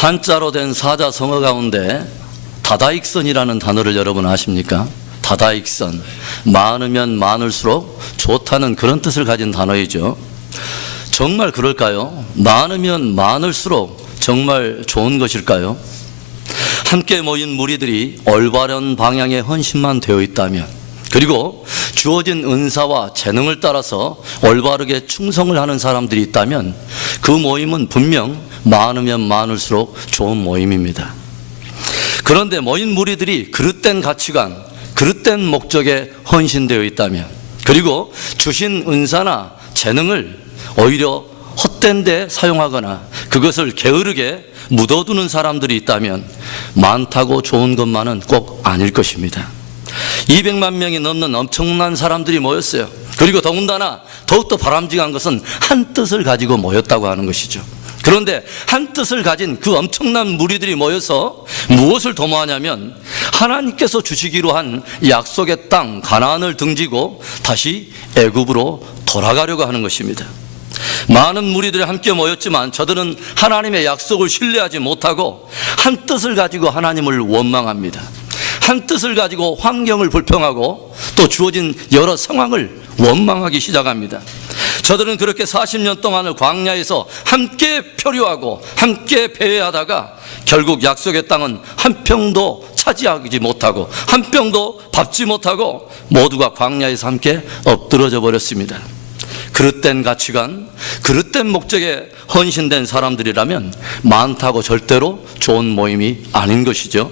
한자로 된 사자성어 가운데 다다익선이라는 단어를 여러분 아십니까? 다다익선, 많으면 많을수록 좋다는 그런 뜻을 가진 단어이죠. 정말 그럴까요? 많으면 많을수록 정말 좋은 것일까요? 함께 모인 무리들이 올바른 방향의 헌신만 되어 있다면, 그리고 주어진 은사와 재능을 따라서 올바르게 충성을 하는 사람들이 있다면 그 모임은 분명 많으면 많을수록 좋은 모임입니다. 그런데 모인 무리들이 그릇된 가치관, 그릇된 목적에 헌신되어 있다면, 그리고 주신 은사나 재능을 오히려 헛된 데 사용하거나 그것을 게으르게 묻어두는 사람들이 있다면 많다고 좋은 것만은 꼭 아닐 것입니다. 200만 명이 넘는 엄청난 사람들이 모였어요. 그리고 더군다나 더욱더 바람직한 것은 한 뜻을 가지고 모였다고 하는 것이죠. 그런데 한 뜻을 가진 그 엄청난 무리들이 모여서 무엇을 도모하냐면 하나님께서 주시기로 한 약속의 땅 가나안을 등지고 다시 애굽으로 돌아가려고 하는 것입니다. 많은 무리들이 함께 모였지만 저들은 하나님의 약속을 신뢰하지 못하고 한 뜻을 가지고 하나님을 원망합니다. 한 뜻을 가지고 환경을 불평하고 또 주어진 여러 상황을 원망하기 시작합니다. 저들은 그렇게 40년 동안을 광야에서 함께 표류하고 함께 배회하다가 결국 약속의 땅은 한 평도 차지하지 못하고 한 평도 밟지 못하고 모두가 광야에서 함께 엎드러져 버렸습니다. 그릇된 가치관, 그릇된 목적에 헌신된 사람들이라면 많다고 절대로 좋은 모임이 아닌 것이죠.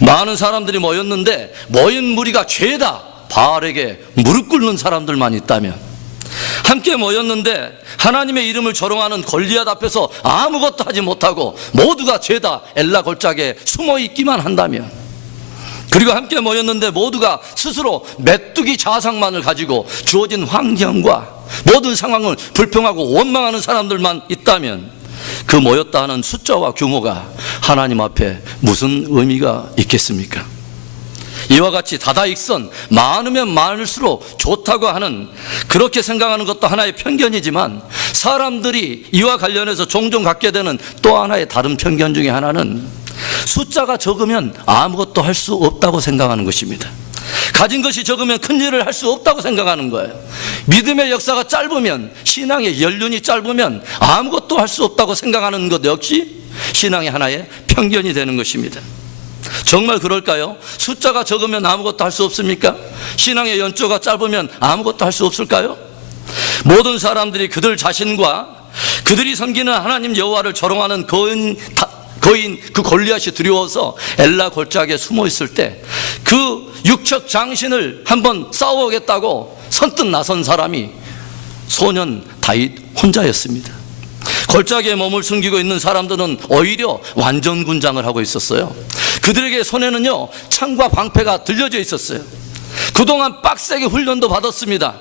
많은 사람들이 모였는데 모인 무리가 죄다 바알에게 무릎 꿇는 사람들만 있다면, 함께 모였는데 하나님의 이름을 조롱하는 골리앗 앞에서 아무것도 하지 못하고 모두가 죄다 엘라 골짜기에 숨어 있기만 한다면, 그리고 함께 모였는데 모두가 스스로 메뚜기 자상만을 가지고 주어진 환경과 모든 상황을 불평하고 원망하는 사람들만 있다면 그 모였다 하는 숫자와 규모가 하나님 앞에 무슨 의미가 있겠습니까? 이와 같이 다다익선, 많으면 많을수록 좋다고 하는, 그렇게 생각하는 것도 하나의 편견이지만 사람들이 이와 관련해서 종종 갖게 되는 또 하나의 다른 편견 중에 하나는 숫자가 적으면 아무것도 할 수 없다고 생각하는 것입니다. 가진 것이 적으면 큰 일을 할 수 없다고 생각하는 거예요. 믿음의 역사가 짧으면, 신앙의 연륜이 짧으면 아무것도 할 수 없다고 생각하는 것 역시 신앙의 하나의 편견이 되는 것입니다. 정말 그럴까요? 숫자가 적으면 아무것도 할 수 없습니까? 신앙의 연조가 짧으면 아무것도 할 수 없을까요? 모든 사람들이 그들 자신과 그들이 섬기는 하나님 여호와를 조롱하는 거인 그 골리앗이 두려워서 엘라 골짜기에 숨어 있을 때 그 육척 장신을 한번 싸워오겠다고 선뜻 나선 사람이 소년 다윗 혼자였습니다. 골짜기에 몸을 숨기고 있는 사람들은 오히려 완전군장을 하고 있었어요. 그들에게 손에는요 창과 방패가 들려져 있었어요. 그동안 빡세게 훈련도 받았습니다.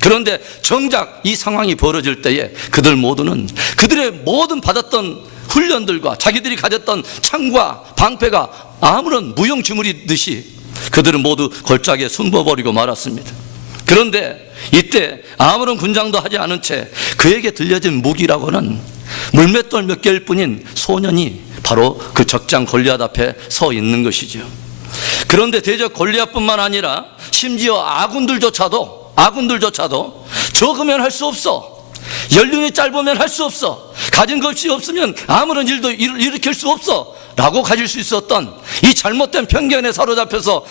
그런데 정작 이 상황이 벌어질 때에 그들 모두는 그들의 모든 받았던 훈련들과 자기들이 가졌던 창과 방패가 아무런 무용지물이듯이 그들은 모두 골짜기에 숨어버리고 말았습니다. 그런데 이때 아무런 군장도 하지 않은 채 그에게 들려진 무기라고는 물맷돌 몇 개일 뿐인 소년이 바로 그 적장 골리앗 앞에 서 있는 것이죠. 그런데 대적 골리앗뿐만 아니라 심지어 아군들조차도 적으면 할 수 없어, 연륜이 짧으면 할 수 없어, 가진 것이 없으면 아무런 일도 일으킬 수 없어 라고 가질 수 있었던 이 잘못된 편견에 사로잡혀서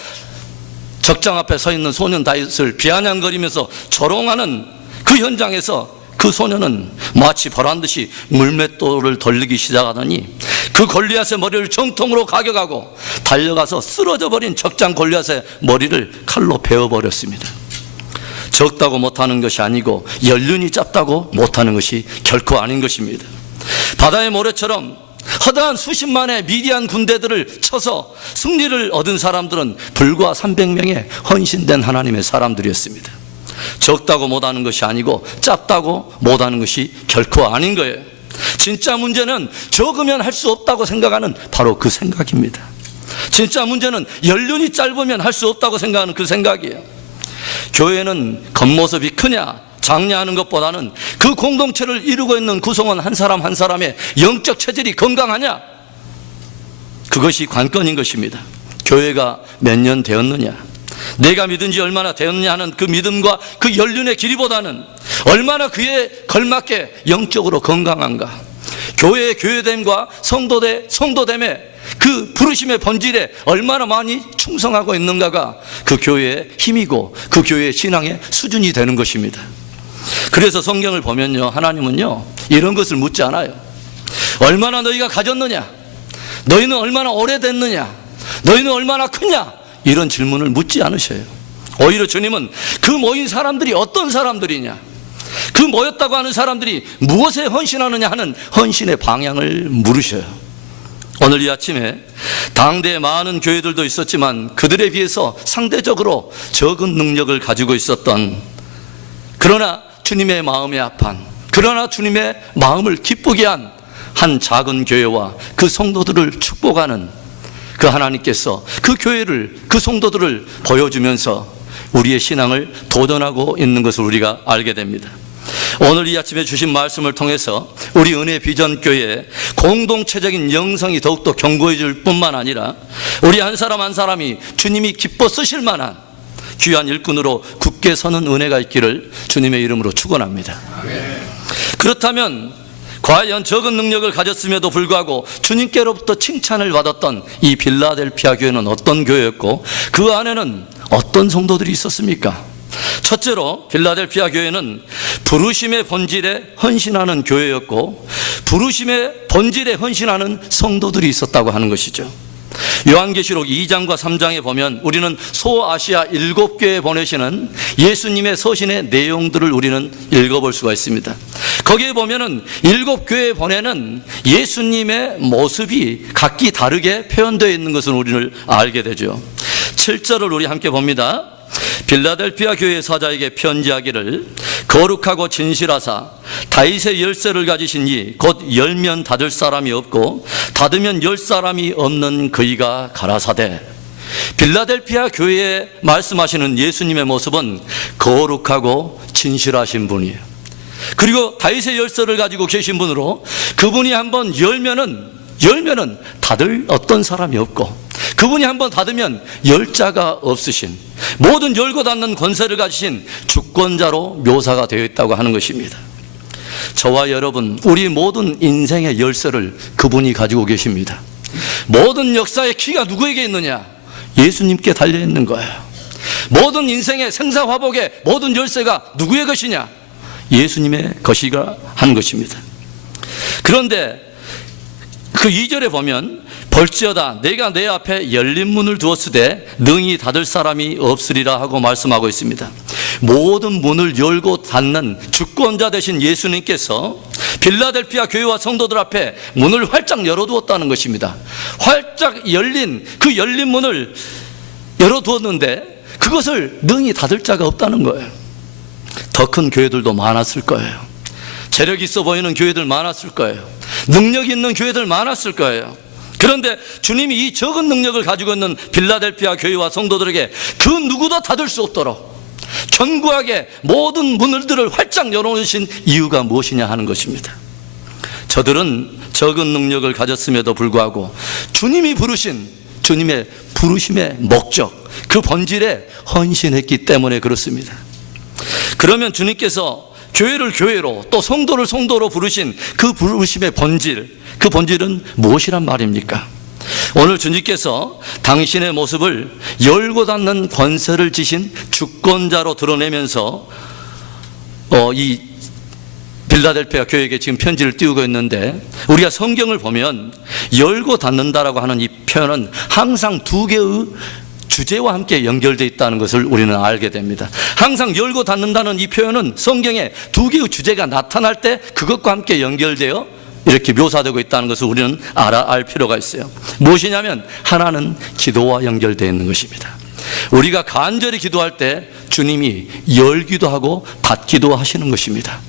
적장 앞에 서 있는 소년 다윗을 비아냥거리면서 조롱하는 그 현장에서 그 소년은 마치 보란듯이 물맷돌을 돌리기 시작하더니 그 골리앗의 머리를 정통으로 가격하고 달려가서 쓰러져 버린 적장 골리앗의 머리를 칼로 베어버렸습니다. 적다고 못하는 것이 아니고 연륜이 짧다고 못하는 것이 결코 아닌 것입니다. 바다의 모래처럼 허다한 수십만의 미디안 군대들을 쳐서 승리를 얻은 사람들은 불과 300명의 헌신된 하나님의 사람들이었습니다. 적다고 못하는 것이 아니고 짧다고 못하는 것이 결코 아닌 거예요. 진짜 문제는 적으면 할 수 없다고 생각하는 바로 그 생각입니다. 진짜 문제는 연륜이 짧으면 할 수 없다고 생각하는 그 생각이에요. 교회는 겉모습이 크냐 작냐하는 것보다는 그 공동체를 이루고 있는 구성원 한 사람 한 사람의 영적 체질이 건강하냐, 그것이 관건인 것입니다. 교회가 몇 년 되었느냐, 내가 믿은 지 얼마나 되었느냐 하는 그 믿음과 그 연륜의 길이보다는 얼마나 그에 걸맞게 영적으로 건강한가, 교회의 교회됨과 성도됨의 그 부르심의 본질에 얼마나 많이 충성하고 있는가가 그 교회의 힘이고 그 교회의 신앙의 수준이 되는 것입니다. 그래서 성경을 보면요, 하나님은요 이런 것을 묻지 않아요. 얼마나 너희가 가졌느냐, 너희는 얼마나 오래됐느냐, 너희는 얼마나 크냐, 이런 질문을 묻지 않으셔요. 오히려 주님은 그 모인 사람들이 어떤 사람들이냐, 그 모였다고 하는 사람들이 무엇에 헌신하느냐 하는 헌신의 방향을 물으셔요. 오늘 이 아침에 당대에 많은 교회들도 있었지만 그들에 비해서 상대적으로 적은 능력을 가지고 있었던, 그러나 주님의 마음에 합한, 그러나 주님의 마음을 기쁘게 한 한 작은 교회와 그 성도들을 축복하는 그 하나님께서 그 교회를, 그 성도들을 보여주면서 우리의 신앙을 도전하고 있는 것을 우리가 알게 됩니다. 오늘 이 아침에 주신 말씀을 통해서 우리 은혜 비전 교회의 공동체적인 영성이 더욱더 견고해질 뿐만 아니라 우리 한 사람 한 사람이 주님이 기뻐 쓰실 만한 귀한 일꾼으로 굳게 서는 은혜가 있기를 주님의 이름으로 축원합니다. 그렇다면 과연 적은 능력을 가졌음에도 불구하고 주님께로부터 칭찬을 받았던 이 빌라델피아 교회는 어떤 교회였고 그 안에는 어떤 성도들이 있었습니까? 첫째로 빌라델피아 교회는 부르심의 본질에 헌신하는 교회였고 부르심의 본질에 헌신하는 성도들이 있었다고 하는 것이죠. 요한계시록 2장과 3장에 보면 우리는 소아시아 7교회에 보내시는 예수님의 서신의 내용들을 우리는 읽어볼 수가 있습니다. 거기에 보면은 7교회에 보내는 예수님의 모습이 각기 다르게 표현되어 있는 것을 우리는 알게 되죠. 7절을 우리 함께 봅니다. 빌라델피아 교회 사자에게 편지하기를 거룩하고 진실하사 다윗의 열쇠를 가지신 이 곧 열면 닫을 사람이 없고 닫으면 열 사람이 없는 그이가 가라사대. 빌라델피아 교회에 말씀하시는 예수님의 모습은 거룩하고 진실하신 분이에요. 그리고 다윗의 열쇠를 가지고 계신 분으로 그분이 한번 열면은 닫을 어떤 사람이 없고 그분이 한번 닫으면 열 자가 없으신, 모든 열고 닫는 권세를 가지신 주권자로 묘사가 되어 있다고 하는 것입니다. 저와 여러분, 우리 모든 인생의 열쇠를 그분이 가지고 계십니다. 모든 역사의 키가 누구에게 있느냐? 예수님께 달려있는 거예요. 모든 인생의 생사화복의 모든 열쇠가 누구의 것이냐? 예수님의 것이가 한 것입니다. 그런데 그 2절에 보면 벌지어다 내가 내 앞에 열린 문을 두었으되 능히 닫을 사람이 없으리라 하고 말씀하고 있습니다. 모든 문을 열고 닫는 주권자 되신 예수님께서 빌라델피아 교회와 성도들 앞에 문을 활짝 열어두었다는 것입니다. 활짝 열린 그 열린 문을 열어두었는데 그것을 능히 닫을 자가 없다는 거예요. 더 큰 교회들도 많았을 거예요. 재력 있어 보이는 교회들 많았을 거예요. 능력 있는 교회들 많았을 거예요. 그런데 주님이 이 적은 능력을 가지고 있는 빌라델피아 교회와 성도들에게 그 누구도 닫을 수 없도록 견고하게 모든 문들을 활짝 열어놓으신 이유가 무엇이냐 하는 것입니다. 저들은 적은 능력을 가졌음에도 불구하고 주님이 부르신 주님의 부르심의 목적, 그 본질에 헌신했기 때문에 그렇습니다. 그러면 주님께서 교회를 교회로 또 성도를 성도로 부르신 그 부르심의 본질, 그 본질은 무엇이란 말입니까? 오늘 주님께서 당신의 모습을 열고 닫는 권세를 지신 주권자로 드러내면서 이 빌라델피아 교회에게 지금 편지를 띄우고 있는데 우리가 성경을 보면 열고 닫는다라고 하는 이 표현은 항상 두 개의 주제와 함께 연결되어 있다는 것을 우리는 알게 됩니다. 항상 열고 닫는다는 이 표현은 성경에 두 개의 주제가 나타날 때 그것과 함께 연결되어 이렇게 묘사되고 있다는 것을 우리는 알 필요가 있어요. 무엇이냐면 하나는 기도와 연결되어 있는 것입니다. 우리가 간절히 기도할 때 주님이 열기도 하고 닫기도 하시는 것입니다.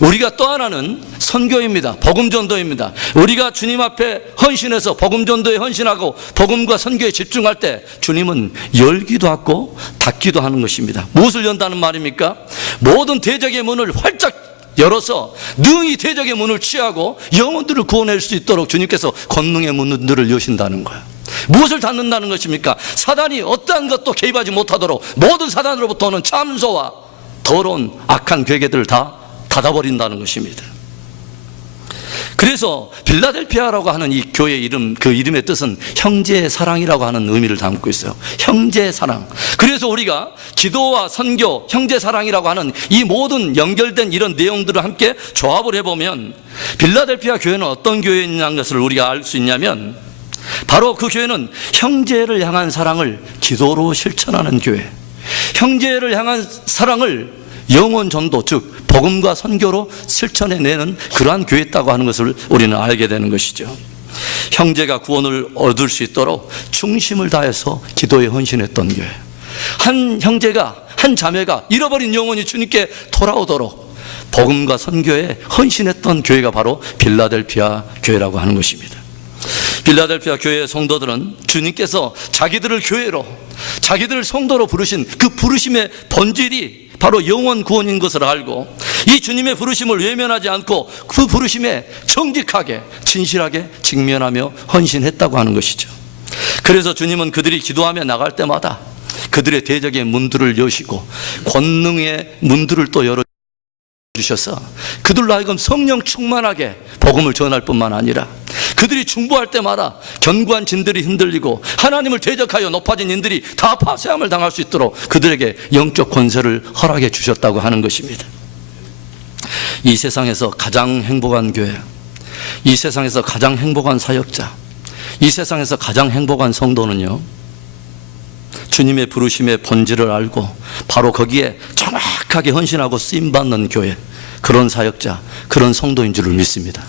우리가 또 하나는 선교입니다. 복음전도입니다. 우리가 주님 앞에 헌신해서 복음전도에 헌신하고 복음과 선교에 집중할 때 주님은 열기도 하고 닫기도 하는 것입니다. 무엇을 연다는 말입니까? 모든 대적의 문을 활짝 열어서 능히 대적의 문을 취하고 영혼들을 구원할 수 있도록 주님께서 권능의 문들을 여신다는 거예요. 무엇을 닫는다는 것입니까? 사단이 어떠한 것도 개입하지 못하도록 모든 사단으로부터 오는 참소와 더러운 악한 괴계들을 다 닫아버린다는 것입니다. 그래서 빌라델피아라고 하는 이 교회 이름, 그 이름의 뜻은 형제의 사랑이라고 하는 의미를 담고 있어요. 형제의 사랑. 그래서 우리가 기도와 선교, 형제 사랑이라고 하는 이 모든 연결된 이런 내용들을 함께 조합을 해보면 빌라델피아 교회는 어떤 교회냐는 것을 우리가 알 수 있냐면 바로 그 교회는 형제를 향한 사랑을 기도로 실천하는 교회, 형제를 향한 사랑을 영혼 전도, 즉 복음과 선교로 실천해내는 그러한 교회였다고 하는 것을 우리는 알게 되는 것이죠. 형제가 구원을 얻을 수 있도록 중심을 다해서 기도에 헌신했던 교회, 한 형제가, 한 자매가 잃어버린 영혼이 주님께 돌아오도록 복음과 선교에 헌신했던 교회가 바로 빌라델피아 교회라고 하는 것입니다. 빌라델피아 교회의 성도들은 주님께서 자기들을 교회로, 자기들을 성도로 부르신 그 부르심의 본질이 바로 영원 구원인 것을 알고 이 주님의 부르심을 외면하지 않고 그 부르심에 정직하게 진실하게 직면하며 헌신했다고 하는 것이죠. 그래서 주님은 그들이 기도하며 나갈 때마다 그들의 대적의 문들을 여시고 권능의 문들을 또 열어주셔서 그들로 하여금 성령 충만하게 복음을 전할 뿐만 아니라 그들이 중보할 때마다 견고한 진들이 흔들리고 하나님을 대적하여 높아진 인들이 다 파쇄함을 당할 수 있도록 그들에게 영적 권세를 허락해 주셨다고 하는 것입니다. 이 세상에서 가장 행복한 교회, 이 세상에서 가장 행복한 사역자, 이 세상에서 가장 행복한 성도는요, 주님의 부르심의 본질을 알고 바로 거기에 정확하게 헌신하고 쓰임받는 교회, 그런 사역자, 그런 성도인 줄을 믿습니다.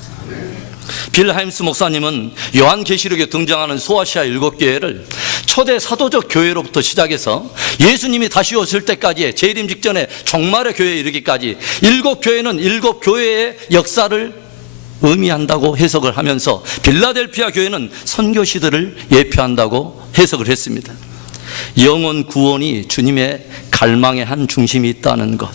빌 하임스 목사님은 요한계시록에 등장하는 소아시아 7교회를 초대 사도적 교회로부터 시작해서 예수님이 다시 오실 때까지의 재림 직전에 종말의 교회에 이르기까지 7교회는 7교회의 역사를 의미한다고 해석을 하면서 빌라델피아 교회는 선교 시대를 예표한다고 해석을 했습니다. 영혼 구원이 주님의 갈망의 한 중심이 있다는 것,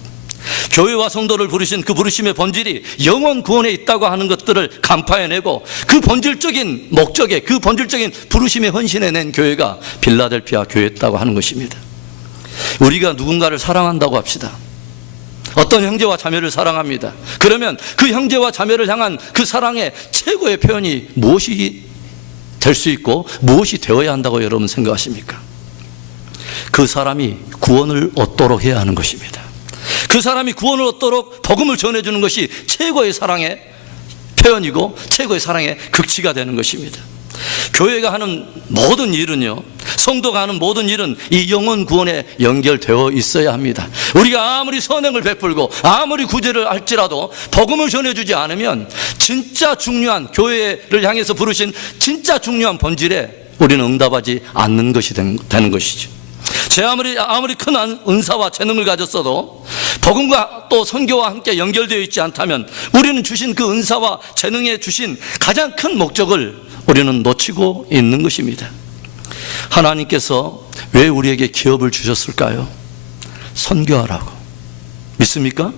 교회와 성도를 부르신 그 부르심의 본질이 영혼 구원에 있다고 하는 것들을 간파해내고 그 본질적인 목적에, 그 본질적인 부르심에 헌신해낸 교회가 빌라델피아 교회였다고 하는 것입니다. 우리가 누군가를 사랑한다고 합시다. 어떤 형제와 자매를 사랑합니다. 그러면 그 형제와 자매를 향한 그 사랑의 최고의 표현이 무엇이 될 수 있고 무엇이 되어야 한다고 여러분 생각하십니까? 그 사람이 구원을 얻도록 해야 하는 것입니다. 그 사람이 구원을 얻도록 복음을 전해주는 것이 최고의 사랑의 표현이고 최고의 사랑의 극치가 되는 것입니다. 교회가 하는 모든 일은요, 성도가 하는 모든 일은 이 영혼 구원에 연결되어 있어야 합니다. 우리가 아무리 선행을 베풀고 아무리 구제를 할지라도 복음을 전해주지 않으면 진짜 중요한, 교회를 향해서 부르신 진짜 중요한 본질에 우리는 응답하지 않는 것이 되는 것이죠. 제 아무리 큰 은사와 재능을 가졌어도 복음과 또 선교와 함께 연결되어 있지 않다면 우리는 주신 그 은사와 재능에 주신 가장 큰 목적을 우리는 놓치고 있는 것입니다. 하나님께서 왜 우리에게 기업을 주셨을까요? 선교하라고. 믿습니까?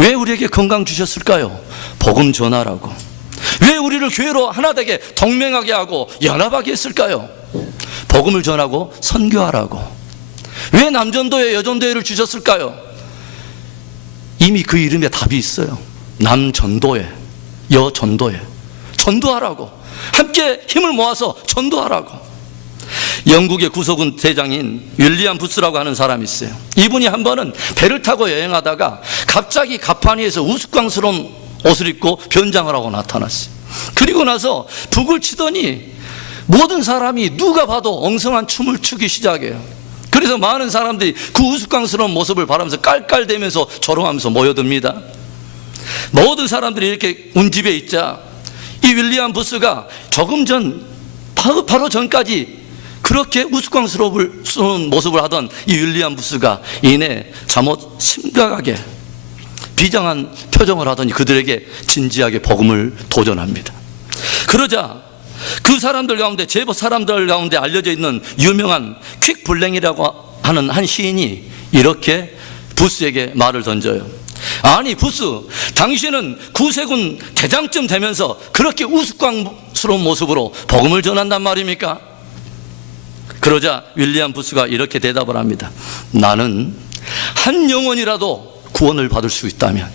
왜 우리에게 건강 주셨을까요? 복음 전하라고. 왜 우리를 교회로 하나 되게 동맹하게 하고 연합하게 했을까요? 복음을 전하고 선교하라고. 왜 남전도회, 여전도회를 주셨을까요? 이미 그 이름에 답이 있어요. 남전도회, 여전도회. 전도하라고. 함께 힘을 모아서 전도하라고. 영국의 구속은 대장인 윌리엄 부스라고 하는 사람이 있어요. 이분이 한 번은 배를 타고 여행하다가 갑자기 가판위에서 우스꽝스러운 옷을 입고 변장을 하고 나타났어요. 그리고 나서 북을 치더니 모든 사람이 누가 봐도 엉성한 춤을 추기 시작해요. 그래서 많은 사람들이 그 우스꽝스러운 모습을 바라면서 깔깔대면서 조롱하면서 모여듭니다. 모든 사람들이 이렇게 운집에 있자 이 윌리엄 부스가 조금 전, 바로 전까지 그렇게 우스꽝스러운 모습을 하던 이 윌리엄 부스가 이내 잠옷 심각하게 비장한 표정을 하더니 그들에게 진지하게 복음을 도전합니다. 그러자 그 사람들 가운데, 제법 사람들 가운데 알려져 있는 유명한 퀵 블랭이라고 하는 한 시인이 이렇게 부스에게 말을 던져요. 아니 부스, 당신은 구세군 대장쯤 되면서 그렇게 우스꽝스러운 모습으로 복음을 전한단 말입니까? 그러자 윌리엄 부스가 이렇게 대답을 합니다. 나는 한 영혼이라도 구원을 받을 수 있다면,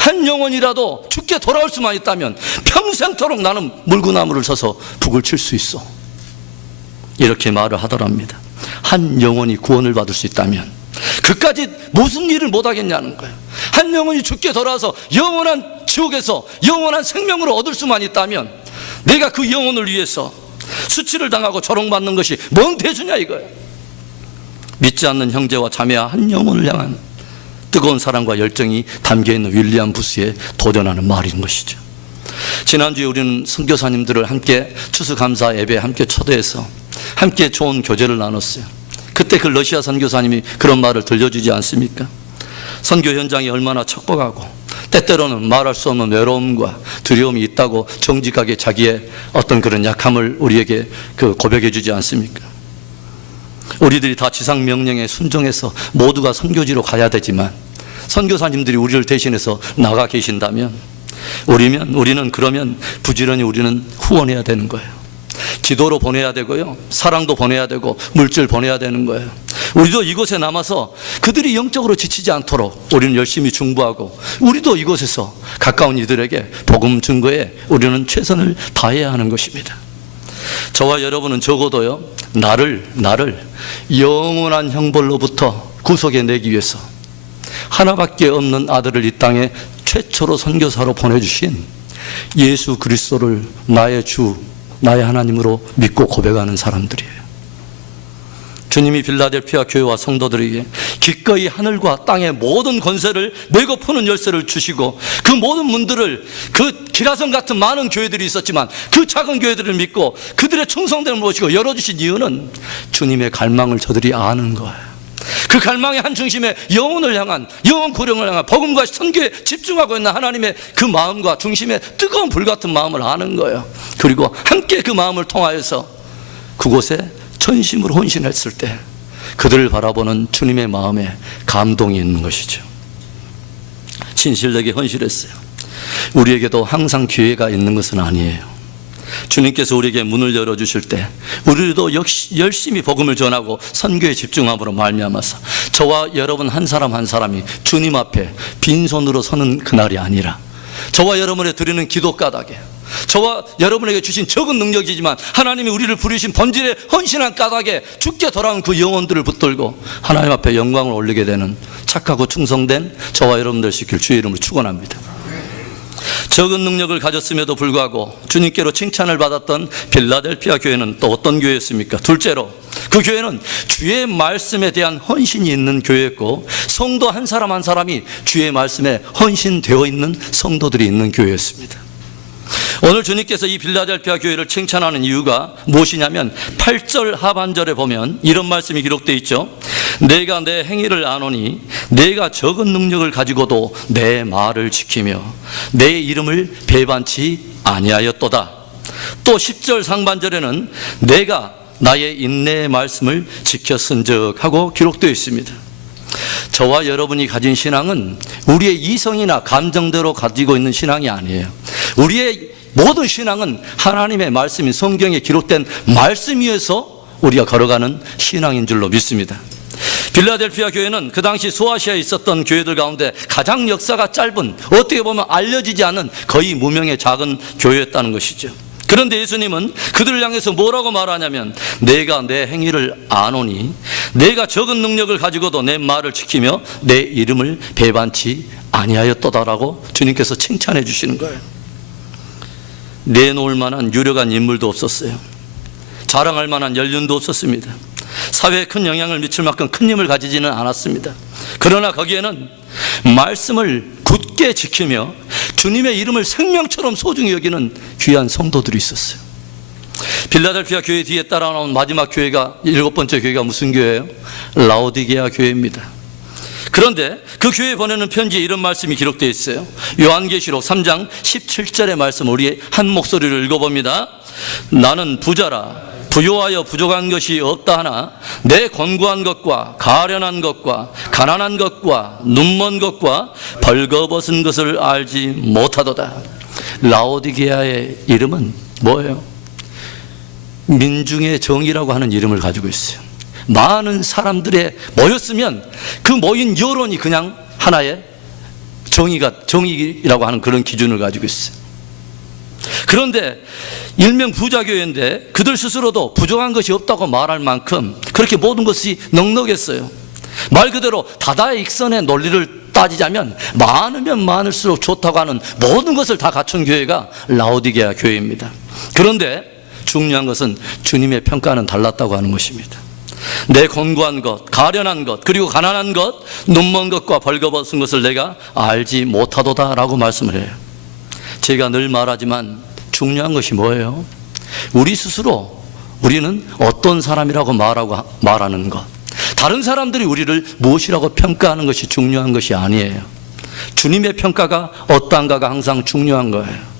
한 영혼이라도 죽게 돌아올 수만 있다면 평생토록 나는 물구나무를 서서 북을 칠 수 있어. 이렇게 말을 하더랍니다. 한 영혼이 구원을 받을 수 있다면 그까지 무슨 일을 못하겠냐는 거예요. 한 영혼이 죽게 돌아와서 영원한 지옥에서 영원한 생명으로 얻을 수만 있다면 내가 그 영혼을 위해서 수치를 당하고 조롱받는 것이 뭔 대수냐 이거예요. 믿지 않는 형제와 자매와 한 영혼을 향한 뜨거운 사랑과 열정이 담겨있는 윌리엄 부스에 도전하는 말인 것이죠. 지난주에 우리는 선교사님들을 함께 추수감사 예배에 함께 초대해서 함께 좋은 교제를 나눴어요. 그때 그 러시아 선교사님이 그런 말을 들려주지 않습니까? 선교 현장이 얼마나 척박하고 때때로는 말할 수 없는 외로움과 두려움이 있다고 정직하게 자기의 어떤 그런 약함을 우리에게 고백해 주지 않습니까? 우리들이 다 지상 명령에 순종해서 모두가 선교지로 가야 되지만 선교사님들이 우리를 대신해서 나가 계신다면 우리는 그러면 부지런히 우리는 후원해야 되는 거예요. 기도로 보내야 되고요, 사랑도 보내야 되고 물질 보내야 되는 거예요. 우리도 이곳에 남아서 그들이 영적으로 지치지 않도록 우리는 열심히 중보하고 우리도 이곳에서 가까운 이들에게 복음 증거에 우리는 최선을 다해야 하는 것입니다. 저와 여러분은 적어도요, 나를 영원한 형벌로부터 구속해내기 위해서 하나밖에 없는 아들을 이 땅에 최초로 선교사로 보내주신 예수 그리스도를 나의 주, 나의 하나님으로 믿고 고백하는 사람들이에요. 주님이 빌라델피아 교회와 성도들에게 기꺼이 하늘과 땅의 모든 권세를 내고 푸는 열쇠를 주시고 그 모든 문들을, 그 기라성 같은 많은 교회들이 있었지만 그 작은 교회들을 믿고 그들의 충성됨을 모시고 열어주신 이유는 주님의 갈망을 저들이 아는 거예요. 그 갈망의 한 중심에 영혼을 향한, 영혼 구령을 향한 복음과 선교에 집중하고 있는 하나님의 그 마음과 중심에 뜨거운 불같은 마음을 아는 거예요. 그리고 함께 그 마음을 통하여서 그곳에 전심으로 헌신했을 때 그들을 바라보는 주님의 마음에 감동이 있는 것이죠. 진실되게 헌신했어요. 우리에게도 항상 기회가 있는 것은 아니에요. 주님께서 우리에게 문을 열어주실 때 우리도 역시 열심히 복음을 전하고 선교에 집중함으로 말미암아서 저와 여러분 한 사람 한 사람이 주님 앞에 빈손으로 서는 그날이 아니라 저와 여러분의 드리는 기도 까닭에, 저와 여러분에게 주신 적은 능력이지만 하나님이 우리를 부르신 본질에 헌신한 까닭에 죽게 돌아온 그 영혼들을 붙들고 하나님 앞에 영광을 올리게 되는 착하고 충성된 저와 여러분들 시킬 주의 이름으로 축원합니다. 적은 능력을 가졌음에도 불구하고 주님께로 칭찬을 받았던 빌라델피아 교회는 또 어떤 교회였습니까? 둘째로 그 교회는 주의 말씀에 대한 헌신이 있는 교회였고 성도 한 사람 한 사람이 주의 말씀에 헌신되어 있는 성도들이 있는 교회였습니다. 오늘 주님께서 이 빌라델피아 교회를 칭찬하는 이유가 무엇이냐면 8절 하반절에 보면 이런 말씀이 기록되어 있죠. 내가 내 행위를 아노니 내가 적은 능력을 가지고도 내 말을 지키며 내 이름을 배반치 아니하였도다. 또 10절 상반절에는 내가 나의 인내의 말씀을 지켰은즉 하고 기록되어 있습니다. 저와 여러분이 가진 신앙은 우리의 이성이나 감정대로 가지고 있는 신앙이 아니에요. 우리의 모든 신앙은 하나님의 말씀인 성경에 기록된 말씀 위에서 우리가 걸어가는 신앙인 줄로 믿습니다. 빌라델피아 교회는 그 당시 소아시아에 있었던 교회들 가운데 가장 역사가 짧은, 어떻게 보면 알려지지 않은 거의 무명의 작은 교회였다는 것이죠. 그런데 예수님은 그들을 향해서 뭐라고 말하냐면 내가 내 행위를 아노니 내가 적은 능력을 가지고도 내 말을 지키며 내 이름을 배반치 아니하였도다라고 주님께서 칭찬해 주시는 거예요. 내놓을 만한 유력한 인물도 없었어요. 자랑할 만한 연륜도 없었습니다. 사회에 큰 영향을 미칠 만큼 큰 힘을 가지지는 않았습니다. 그러나 거기에는 말씀을 굳게 지키며 주님의 이름을 생명처럼 소중히 여기는 귀한 성도들이 있었어요. 빌라델피아 교회 뒤에 따라나온 마지막 교회가, 7번째 교회가 무슨 교회예요? 라오디게아 교회입니다. 그런데 그 교회에 보내는 편지에 이런 말씀이 기록되어 있어요. 요한계시록 3장 17절의 말씀, 우리 한 목소리를 읽어봅니다. 나는 부자라 부요하여 부족한 것이 없다 하나 내 권고한 것과 가련한 것과 가난한 것과 눈먼 것과 벌거벗은 것을 알지 못하도다. 라오디게아의 이름은 뭐예요? 민중의 정이라고 하는 이름을 가지고 있어요. 많은 사람들의 모였으면 그 모인 여론이 그냥 하나의 정의라고 하는 그런 기준을 가지고 있어요. 그런데 일명 부자교회인데 그들 스스로도 부족한 것이 없다고 말할 만큼 그렇게 모든 것이 넉넉했어요. 말 그대로 다다익선의 논리를 따지자면 많으면 많을수록 좋다고 하는 모든 것을 다 갖춘 교회가 라오디게아 교회입니다. 그런데 중요한 것은 주님의 평가는 달랐다고 하는 것입니다. 내 권고한 것, 가련한 것, 그리고 가난한 것, 눈먼 것과 벌거벗은 것을 내가 알지 못하도다 라고 말씀을 해요. 제가 늘 말하지만 중요한 것이 뭐예요? 우리 스스로 우리는 어떤 사람이라고 말하는 것, 다른 사람들이 우리를 무엇이라고 평가하는 것이 중요한 것이 아니에요. 주님의 평가가 어떠한가가 항상 중요한 거예요.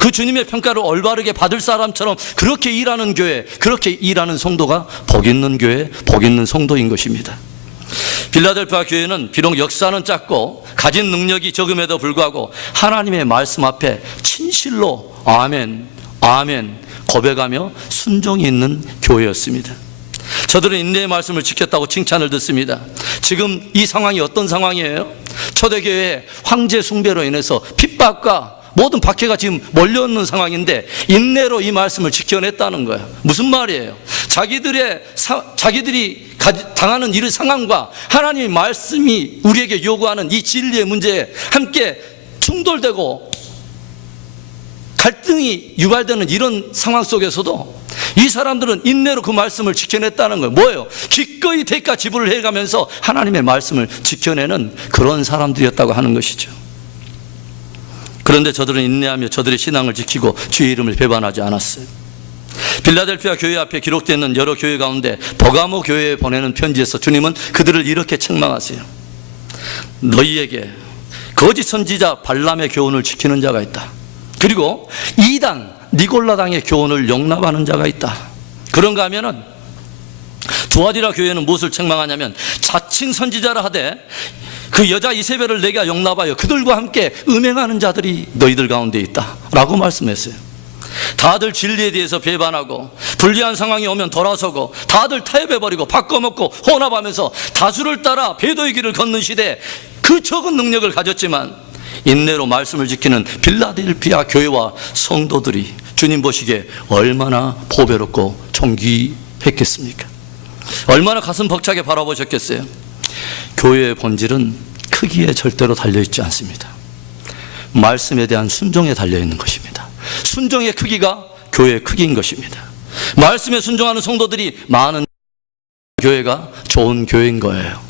그 주님의 평가를 올바르게 받을 사람처럼 그렇게 일하는 교회, 그렇게 일하는 성도가 복 있는 교회, 복 있는 성도인 것입니다. 빌라델피아 교회는 비록 역사는 작고 가진 능력이 적음에도 불구하고 하나님의 말씀 앞에 진실로 아멘, 아멘 고백하며 순종이 있는 교회였습니다. 저들은 인내의 말씀을 지켰다고 칭찬을 듣습니다. 지금 이 상황이 어떤 상황이에요? 초대교회의 황제 숭배로 인해서 핍박과 모든 박해가 지금 몰려오는 상황인데 인내로 이 말씀을 지켜냈다는 거예요. 무슨 말이에요? 자기들이 당하는 이 상황과 하나님의 말씀이 우리에게 요구하는 이 진리의 문제에 함께 충돌되고 갈등이 유발되는 이런 상황 속에서도 이 사람들은 인내로 그 말씀을 지켜냈다는 거예요. 뭐예요? 기꺼이 대가 지불을 해가면서 하나님의 말씀을 지켜내는 그런 사람들이었다고 하는 것이죠. 그런데 저들은 인내하며 저들의 신앙을 지키고 주의 이름을 배반하지 않았어요. 빌라델피아 교회 앞에 기록되어 있는 여러 교회 가운데 버가모 교회에 보내는 편지에서 주님은 그들을 이렇게 책망하세요. 너희에게 거짓 선지자 발람의 교훈을 지키는 자가 있다. 그리고 이단 니골라당의 교훈을 용납하는 자가 있다. 그런가 하면은 두아디라 교회는 무엇을 책망하냐면 자칭 선지자라 하되 그 여자 이세벨을 내가 용납하여 그들과 함께 음행하는 자들이 너희들 가운데 있다 라고 말씀했어요. 다들 진리에 대해서 배반하고 불리한 상황이 오면 돌아서고 다들 타협해버리고 바꿔먹고 혼합하면서 다수를 따라 배도의 길을 걷는 시대에 그 적은 능력을 가졌지만 인내로 말씀을 지키는 빌라델피아 교회와 성도들이 주님 보시기에 얼마나 보배롭고 존귀했겠습니까? 얼마나 가슴 벅차게 바라보셨겠어요? 교회의 본질은 크기에 절대로 달려있지 않습니다. 말씀에 대한 순종에 달려있는 것입니다. 순종의 크기가 교회의 크기인 것입니다. 말씀에 순종하는 성도들이 많은 교회가 좋은 교회인 거예요.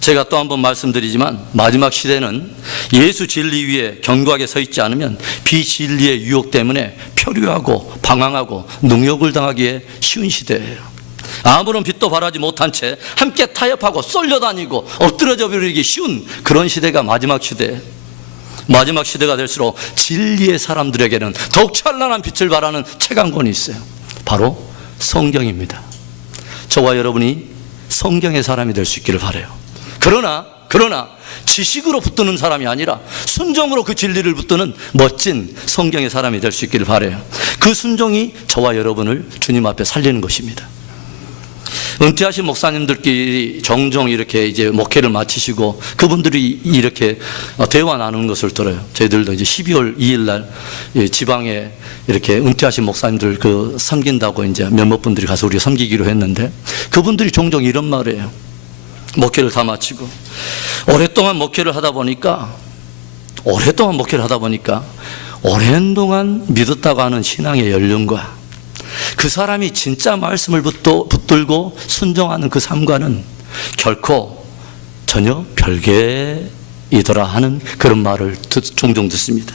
제가 또 한 번 말씀드리지만 마지막 시대는 예수 진리 위에 견고하게 서 있지 않으면 비진리의 유혹 때문에 표류하고 방황하고 능욕을 당하기에 쉬운 시대예요. 아무런 빛도 발하지 못한 채 함께 타협하고 쏠려다니고 엎드려져 버리기 쉬운 그런 시대가 마지막 시대예요. 마지막 시대가 될수록 진리의 사람들에게는 더욱 찬란한 빛을 발하는 채광권이 있어요. 바로 성경입니다. 저와 여러분이 성경의 사람이 될 수 있기를 바라요. 그러나 지식으로 붙드는 사람이 아니라 순종으로 그 진리를 붙드는 멋진 성경의 사람이 될 수 있기를 바라요. 그 순종이 저와 여러분을 주님 앞에 살리는 것입니다. 은퇴하신 목사님들끼리 종종 이렇게 이제 목회를 마치시고 그분들이 이렇게 대화 나누는 것을 들어요. 저희들도 이제 12월 2일 날 지방에 이렇게 은퇴하신 목사님들 그 섬긴다고 이제 몇몇 분들이 가서 우리가 섬기기로 했는데 그분들이 종종 이런 말이에요. 목회를 다 마치고 오랫동안 목회를 하다 보니까 오랜 동안 믿었다고 하는 신앙의 연륜과 그 사람이 진짜 말씀을 붙들고 순종하는 그 삶과는 결코 전혀 별개이더라 하는 그런 말을 종종 듣습니다.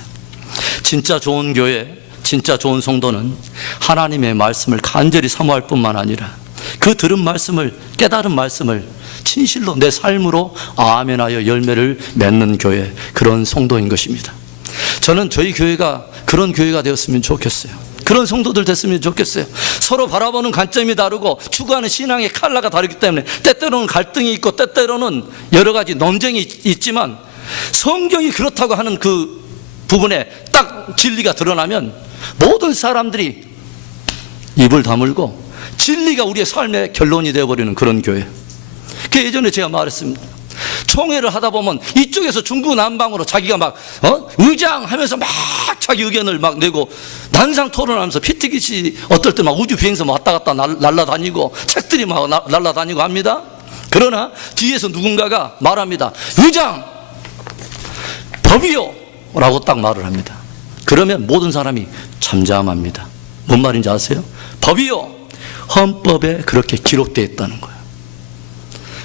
진짜 좋은 교회, 진짜 좋은 성도는 하나님의 말씀을 간절히 사모할 뿐만 아니라 그 들은 말씀을, 깨달은 말씀을 진실로 내 삶으로 아멘하여 열매를 맺는 교회, 그런 성도인 것입니다. 저는 저희 교회가 그런 교회가 되었으면 좋겠어요. 그런 성도들 됐으면 좋겠어요. 서로 바라보는 관점이 다르고 추구하는 신앙의 컬러가 다르기 때문에 때때로는 갈등이 있고 때때로는 여러 가지 논쟁이 있지만 성경이 그렇다고 하는 그 부분에 딱 진리가 드러나면 모든 사람들이 입을 다물고 진리가 우리의 삶의 결론이 되어버리는 그런 교회. 그 예전에 제가 말했습니다. 총회를 하다 보면 이쪽에서 중구난방으로 자기가 막 의장 하면서 막 자기 의견을 막 내고 난상 토론하면서 피튀기시 어떨 때 막 우주 비행선 왔다 갔다 날라다니고 책들이 막 날라다니고 합니다. 그러나 뒤에서 누군가가 말합니다. 의장 법이요 라고 딱 말을 합니다. 그러면 모든 사람이 잠잠합니다. 뭔 말인지 아세요? 법이요, 헌법에 그렇게 기록되어 있다는 거예요.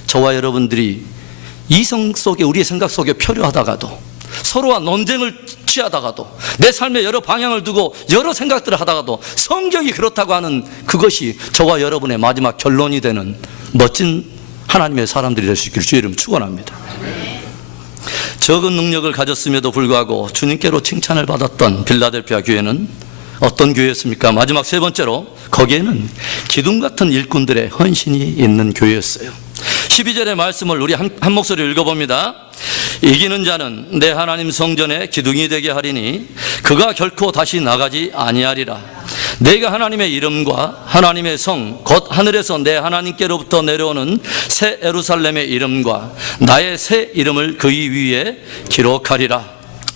저와 여러분들이 이성 속에, 우리의 생각 속에 표류하다가도, 서로와 논쟁을 취하다가도, 내 삶에 여러 방향을 두고 여러 생각들을 하다가도 성경이 그렇다고 하는 그것이 저와 여러분의 마지막 결론이 되는 멋진 하나님의 사람들이 될 수 있기를 주의 이름 축원합니다. 적은 능력을 가졌음에도 불구하고 주님께로 칭찬을 받았던 빌라델피아 교회는 어떤 교회였습니까? 마지막 세 번째로, 거기에는 기둥 같은 일꾼들의 헌신이 있는 교회였어요. 12절의 말씀을 우리 한 목소리로 읽어봅니다. 이기는 자는 내 하나님 성전에 기둥이 되게 하리니 그가 결코 다시 나가지 아니하리라. 내가 하나님의 이름과 하나님의 성 곧 하늘에서 내 하나님께로부터 내려오는 새 예루살렘의 이름과 나의 새 이름을 그의 위에 기록하리라.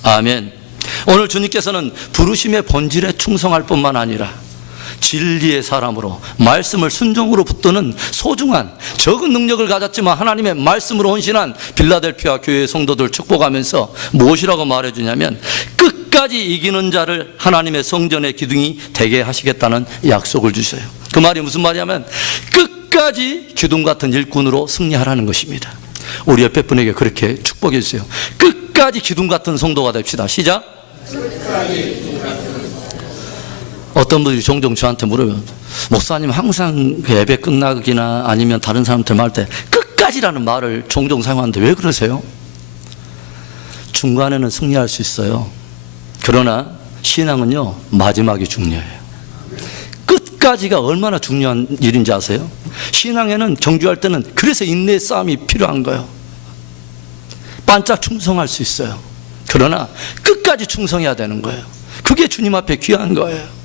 아멘. 오늘 주님께서는 부르심의 본질에 충성할 뿐만 아니라 진리의 사람으로 말씀을 순종으로 붙드는 소중한 적은 능력을 가졌지만 하나님의 말씀으로 헌신한 빌라델피아 교회의 성도들 축복하면서 무엇이라고 말해주냐면 끝까지 이기는 자를 하나님의 성전의 기둥이 되게 하시겠다는 약속을 주셔요. 그 말이 무슨 말이냐면 끝까지 기둥 같은 일꾼으로 승리하라는 것입니다. 우리 옆에 분에게 그렇게 축복해 주세요. 끝까지 기둥 같은 성도가 됩시다. 시작. 어떤 분들이 종종 저한테 물어요. 목사님 항상 예배 끝나기나 아니면 다른 사람한테 말할 때 끝까지라는 말을 종종 사용하는데 왜 그러세요? 중간에는 승리할 수 있어요. 그러나 신앙은요, 마지막이 중요해요. 끝까지가 얼마나 중요한 일인지 아세요? 신앙에는 경주할 때는 그래서 인내의 싸움이 필요한 거예요. 반짝 충성할 수 있어요. 그러나 끝까지 충성해야 되는 거예요. 그게 주님 앞에 귀한 거예요.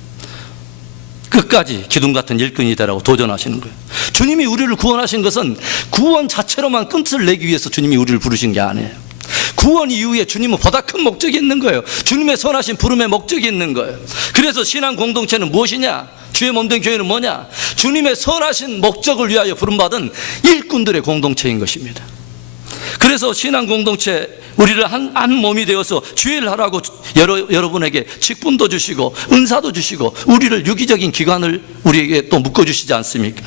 끝까지 기둥 같은 일꾼이 되라고 도전하시는 거예요. 주님이 우리를 구원하신 것은 구원 자체로만 끈을 내기 위해서 주님이 우리를 부르신 게 아니에요. 구원 이후에 주님은 보다 큰 목적이 있는 거예요. 주님의 선하신 부름의 목적이 있는 거예요. 그래서 신앙 공동체는 무엇이냐? 주의 몸된 교회는 뭐냐? 주님의 선하신 목적을 위하여 부름받은 일꾼들의 공동체인 것입니다. 그래서 신앙 공동체, 우리를 한 몸이 되어서 주의를 하라고 여러분에게 직분도 주시고 은사도 주시고 우리를 유기적인 기관을 우리에게 또 묶어주시지 않습니까?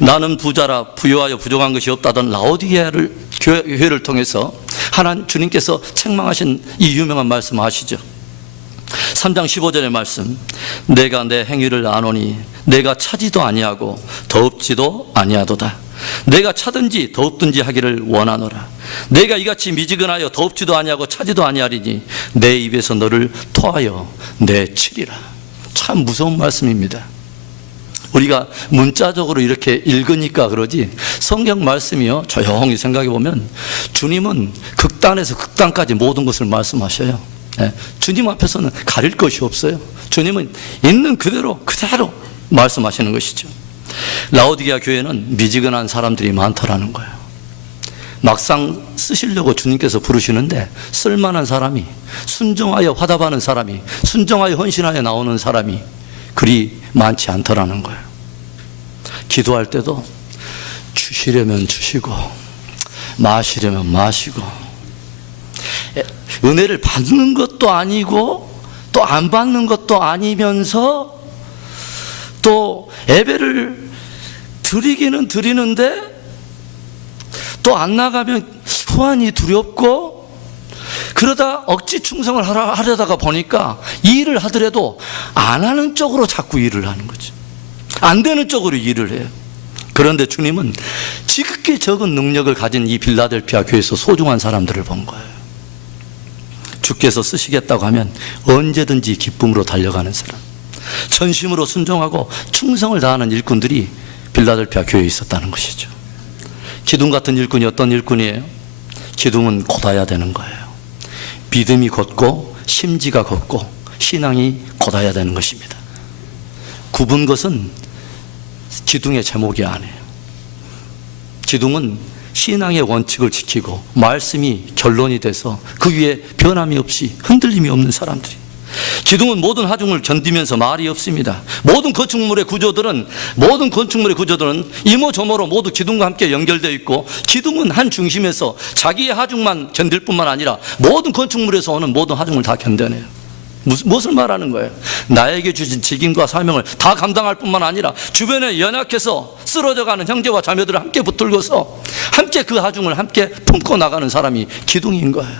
나는 부자라 부유하여 부족한 것이 없다던 라오디게아를 교회를 통해서 하나님 주님께서 책망하신 이 유명한 말씀 아시죠? 3장 15절의 말씀, 내가 내 행위를 아노니 내가 차지도 아니하고 더웁지도 아니하도다. 내가 차든지 더웁든지 하기를 원하노라. 내가 이같이 미지근하여 더웁지도 아니하고 차지도 아니하리니 내 입에서 너를 토하여 내치리라. 참 무서운 말씀입니다. 우리가 문자적으로 이렇게 읽으니까 그러지 성경 말씀이요, 조용히 생각해 보면 주님은 극단에서 극단까지 모든 것을 말씀하셔요. 주님 앞에서는 가릴 것이 없어요. 주님은 있는 그대로 말씀하시는 것이죠. 라오디게아 교회는 미지근한 사람들이 많더라는 거예요. 막상 쓰시려고 주님께서 부르시는데 쓸만한 사람이, 순종하여 화답하는 사람이, 순종하여 헌신하여 나오는 사람이 그리 많지 않더라는 거예요. 기도할 때도 주시려면 주시고 마시려면 마시고, 은혜를 받는 것도 아니고 또 안 받는 것도 아니면서 또 예배를 드리기는 드리는데 또 안 나가면 후환이 두렵고, 그러다 억지 충성을 하려다가 보니까 이 일을 하더라도 안 하는 쪽으로 자꾸 일을 하는 거죠. 안 되는 쪽으로 일을 해요. 그런데 주님은 지극히 적은 능력을 가진 이 빌라델피아 교회에서 소중한 사람들을 본 거예요. 주께서 쓰시겠다고 하면 언제든지 기쁨으로 달려가는 사람, 전심으로 순종하고 충성을 다하는 일꾼들이 빌라델피아 교회에 있었다는 것이죠. 기둥 같은 일꾼이 어떤 일꾼이에요? 기둥은 곧아야 되는 거예요. 믿음이 곧고 심지가 곧고 신앙이 곧아야 되는 것입니다. 굽은 것은 기둥의 제목이 아니에요. 기둥은 신앙의 원칙을 지키고 말씀이 결론이 돼서 그 위에 변함이 없이 흔들림이 없는 사람들이. 기둥은 모든 하중을 견디면서 말이 없습니다. 모든 건축물의 구조들은 이모저모로 모두 기둥과 함께 연결되어 있고, 기둥은 한 중심에서 자기의 하중만 견딜 뿐만 아니라 모든 건축물에서 오는 모든 하중을 다 견뎌내요. 무엇을 말하는 거예요? 나에게 주신 직임과 사명을 다 감당할 뿐만 아니라 주변에 연약해서 쓰러져가는 형제와 자매들을 함께 붙들고서 함께 그 하중을 함께 품고 나가는 사람이 기둥인 거예요.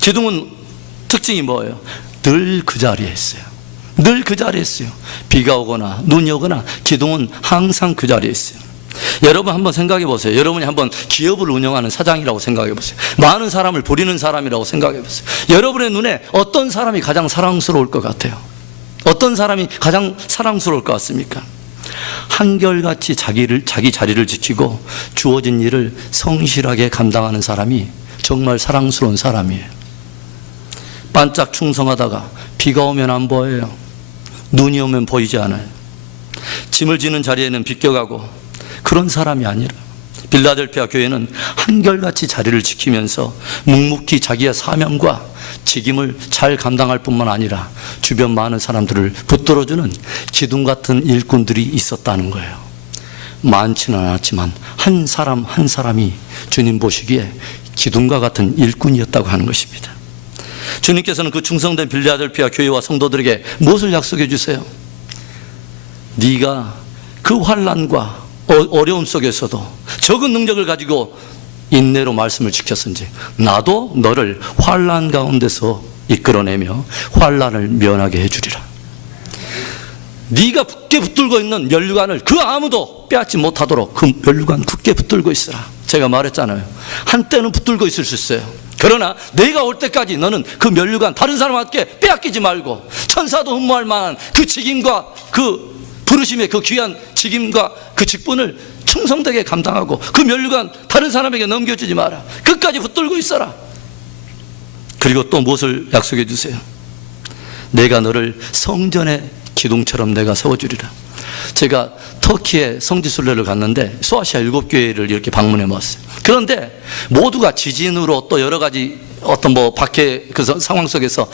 기둥은 특징이 뭐예요? 늘 그 자리에 있어요. 늘 그 자리에 있어요. 비가 오거나 눈이 오거나 기둥은 항상 그 자리에 있어요. 여러분 한번 생각해 보세요. 여러분이 한번 기업을 운영하는 사장이라고 생각해 보세요. 많은 사람을 부리는 사람이라고 생각해 보세요. 여러분의 눈에 어떤 사람이 가장 사랑스러울 것 같아요? 어떤 사람이 가장 사랑스러울 것 같습니까? 한결같이 자기 자리를 지키고 주어진 일을 성실하게 감당하는 사람이 정말 사랑스러운 사람이에요. 반짝 충성하다가 비가 오면 안 보여요. 눈이 오면 보이지 않아요. 짐을 지는 자리에는 비껴가고, 그런 사람이 아니라 빌라델피아 교회는 한결같이 자리를 지키면서 묵묵히 자기의 사명과 직임을 잘 감당할 뿐만 아니라 주변 많은 사람들을 붙들어주는 기둥 같은 일꾼들이 있었다는 거예요. 많지는 않았지만 한 사람 한 사람이 주님 보시기에 기둥과 같은 일꾼이었다고 하는 것입니다. 주님께서는 그 충성된 빌라델피아 교회와 성도들에게 무엇을 약속해 주세요? 네가 그 환난과 어려움 속에서도 적은 능력을 가지고 인내로 말씀을 지켰은지 나도 너를 환난 가운데서 이끌어내며 환난을 면하게 해주리라. 네가 굳게 붙들고 있는 면류관을 그 아무도 빼앗지 못하도록 그 면류관 굳게 붙들고 있으라. 제가 말했잖아요. 한때는 붙들고 있을 수 있어요. 그러나 내가 올 때까지 너는 그 면류관 다른 사람한테 빼앗기지 말고, 천사도 흠모할 만한 그 직임과 그 부르심의 그 귀한 직임과 그 직분을 충성되게 감당하고 그 면류관 다른 사람에게 넘겨주지 마라. 끝까지 붙들고 있어라. 그리고 또 무엇을 약속해 주세요? 내가 너를 성전의 기둥처럼 내가 세워주리라. 제가 터키에 성지순례를 갔는데 소아시아 7교회를 이렇게 방문해 봤어요. 그런데 모두가 지진으로 또 여러 가지 어떤 밖에 그 상황 속에서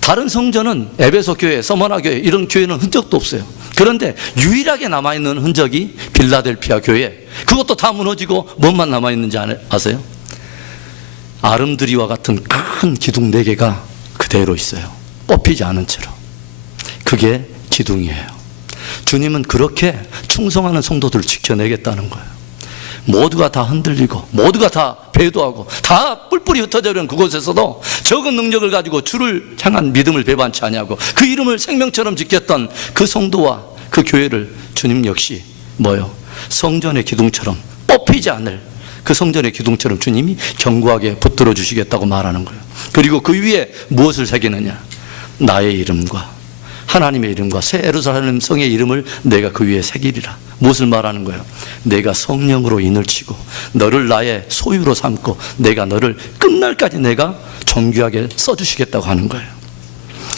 다른 성전은 에베소 교회, 서머나 교회 이런 교회는 흔적도 없어요. 그런데 유일하게 남아있는 흔적이 빌라델피아 교회, 그것도 다 무너지고 뭐만 남아있는지 아세요? 아름드리와 같은 큰 기둥 4개가 그대로 있어요. 뽑히지 않은 채로. 그게 기둥이에요. 주님은 그렇게 충성하는 성도들을 지켜내겠다는 거예요. 모두가 다 흔들리고 모두가 다 배도하고 다 뿔뿔이 흩어져 있는 그곳에서도 적은 능력을 가지고 주를 향한 믿음을 배반치 아니하고 그 이름을 생명처럼 지켰던 그 성도와 그 교회를 주님 역시 성전의 기둥처럼 뽑히지 않을 그 성전의 기둥처럼 주님이 견고하게 붙들어 주시겠다고 말하는 거예요. 그리고 그 위에 무엇을 새기느냐? 나의 이름과 하나님의 이름과 새 예루살렘 성의 이름을 내가 그 위에 새기리라. 무엇을 말하는 거예요? 내가 성령으로 인을 치고 너를 나의 소유로 삼고 내가 너를 끝날까지 내가 존귀하게 써주시겠다고 하는 거예요.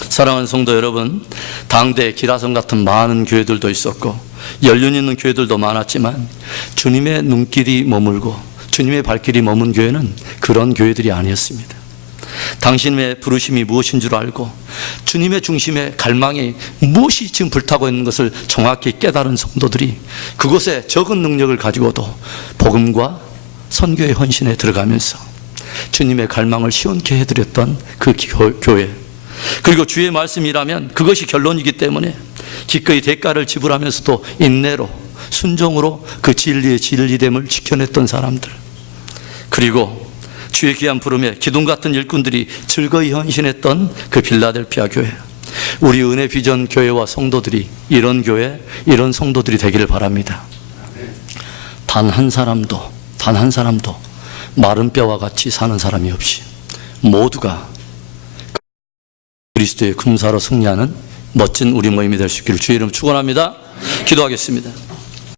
사랑하는 성도 여러분, 당대 기라성 같은 많은 교회들도 있었고 연륜 있는 교회들도 많았지만 주님의 눈길이 머물고 주님의 발길이 머문 교회는 그런 교회들이 아니었습니다. 당신의 부르심이 무엇인 줄 알고 주님의 중심에 갈망이 무엇이 지금 불타고 있는 것을 정확히 깨달은 성도들이 그곳에 적은 능력을 가지고도 복음과 선교의 헌신에 들어가면서 주님의 갈망을 시원케 해드렸던 그 교회, 그리고 주의 말씀이라면 그것이 결론이기 때문에 기꺼이 대가를 지불하면서도 인내로 순종으로 그 진리의 진리됨을 지켜냈던 사람들, 그리고 주의 귀한 부름에 기둥 같은 일꾼들이 즐거이 헌신했던 그 빌라델피아 교회, 우리 은혜 비전 교회와 성도들이 이런 교회, 이런 성도들이 되기를 바랍니다. 단 한 사람도 마른 뼈와 같이 사는 사람이 없이 모두가 그리스도의 금사로 승리하는 멋진 우리 모임이 될 수 있기를 주의 이름 축원합니다. 기도하겠습니다.